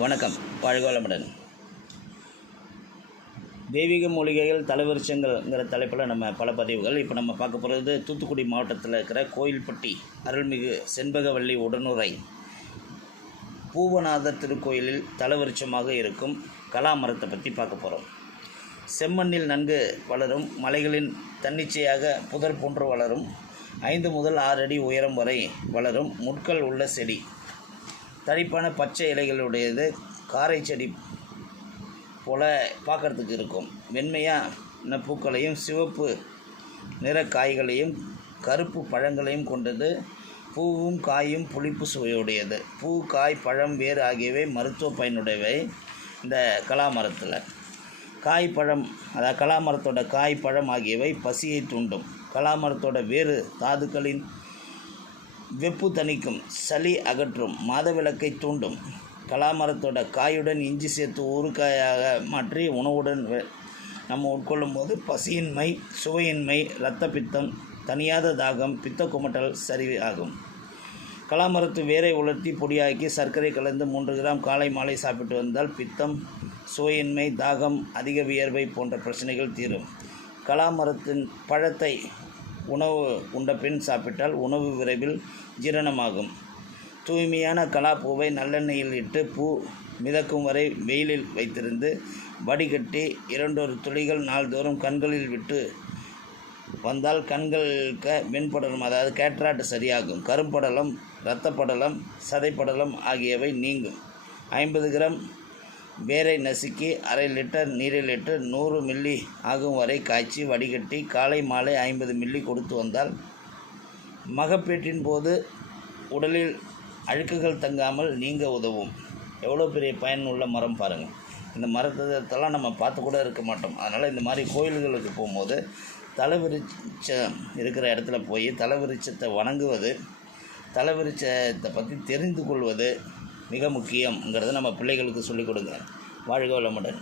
வணக்கம். வாழ்கோளமுடன். தெய்வீக மூலிகைகள் தலைவரிசங்கள்ங்கிற தலைப்பில் நம்ம பல பதிவுகள். இப்போ நம்ம பார்க்க போகிறது தூத்துக்குடி மாவட்டத்தில் இருக்கிற கோயில்பட்டி அருள்மிகு செண்பகவல்லி உடனுரை பூவநாதர் திருக்கோயிலில் தலைவரிச்சமாக இருக்கும் கலாமரத்தை பற்றி பார்க்க போகிறோம் செம்மண்ணில் நன்கு வளரும் மலைகளின் தன்னிச்சையாக புதர் போன்று வளரும் ஐந்து முதல் ஆறு அடி உயரம் வரை வளரும் முட்கள் உள்ள செடி. தடிப்பான பச்சை இலைகளுடையது காரை செடி போல் பார்க்கறதுக்கு இருக்கும். வெண்மையான பூக்களையும் சிவப்பு நிற காய்களையும் கருப்பு பழங்களையும் கொண்டது. பூவும் காயும் புளிப்பு சுவையுடையது. பூ காய் பழம் வேர் ஆகியவை மருத்துவ பயனுடையவை இந்த கலாமரத்தில். காய் பழம் அதாவது கலாமரத்தோட காய் பழம் ஆகியவை பசியை தூண்டும். கலாமரத்தோட வேறு தாதுக்களின் வெப்பு தணிக்கும் சளி அகற்றும் மாதவிளக்கை தூண்டும் கலாமரத்தோட காயுடன் இஞ்சி சேர்த்து ஊறுகாயாக மாற்றி உணவுடன் நம்ம உட்கொள்ளும் போது பசியின்மை சுவையின்மை இரத்த பித்தம் தனியாத தாகம் பித்த குமட்டல் சரி ஆகும். கலாமரத்து வேரை உலர்த்தி பொடியாக்கி சர்க்கரை கலந்து மூன்று கிராம் காலை மாலை சாப்பிட்டு வந்தால் பித்தம் சுவையின்மை தாகம் அதிக வியர்வை போன்ற பிரச்சனைகள் தீரும். கலாமரத்தின் பழத்தை உணவு உண்ட பின் சாப்பிட்டால் உணவு விரைவில் ஜீரணமாகும். தூய்மையான கலாப்பூவை நல்லெண்ணெயில் இட்டு பூ மிதக்கும் வரை வெயிலில் வைத்திருந்து வடிகட்டி இரண்டொரு துளிகள் நாள்தோறும் கண்களில் விட்டு வந்தால் கண்களுக்கு வெண்படலம் அதாவது கேட்ராட் சரியாகும். கரும்படலம் இரத்தப்படலம் சதைப்படலம் ஆகியவை நீங்கும். ஐம்பது கிராம் வேரை நசுக்கி அரை லிட்டர் நீரில் லிட்டர் நூறு மில்லி ஆகும் வரை காய்ச்சி வடிகட்டி காலை மாலை ஐம்பது மில்லி கொடுத்து வந்தால் மகப்பேற்றின் போது உடலில் அழுக்குகள் தங்காமல் நீங்க உதவும். எவ்வளோ பெரிய பயனுள்ள மரம் பாருங்கள் இந்த மரத்தெல்லாம் நம்ம பார்த்து கூட இருக்க மாட்டோம். அதனால் இந்த மாதிரி கோயில்களுக்கு போகும்போது தலைவிரிச்சம் இருக்கிற இடத்துல போய் தலைவிரிச்சத்தை வணங்குவது தலைவிரிச்சத்தை பற்றி தெரிந்து கொள்வது மிக முக்கியங்கிறத நம்ம பிள்ளைகளுக்கு சொல்லிக் கொடுங்க வாழ்க வளமுடன்.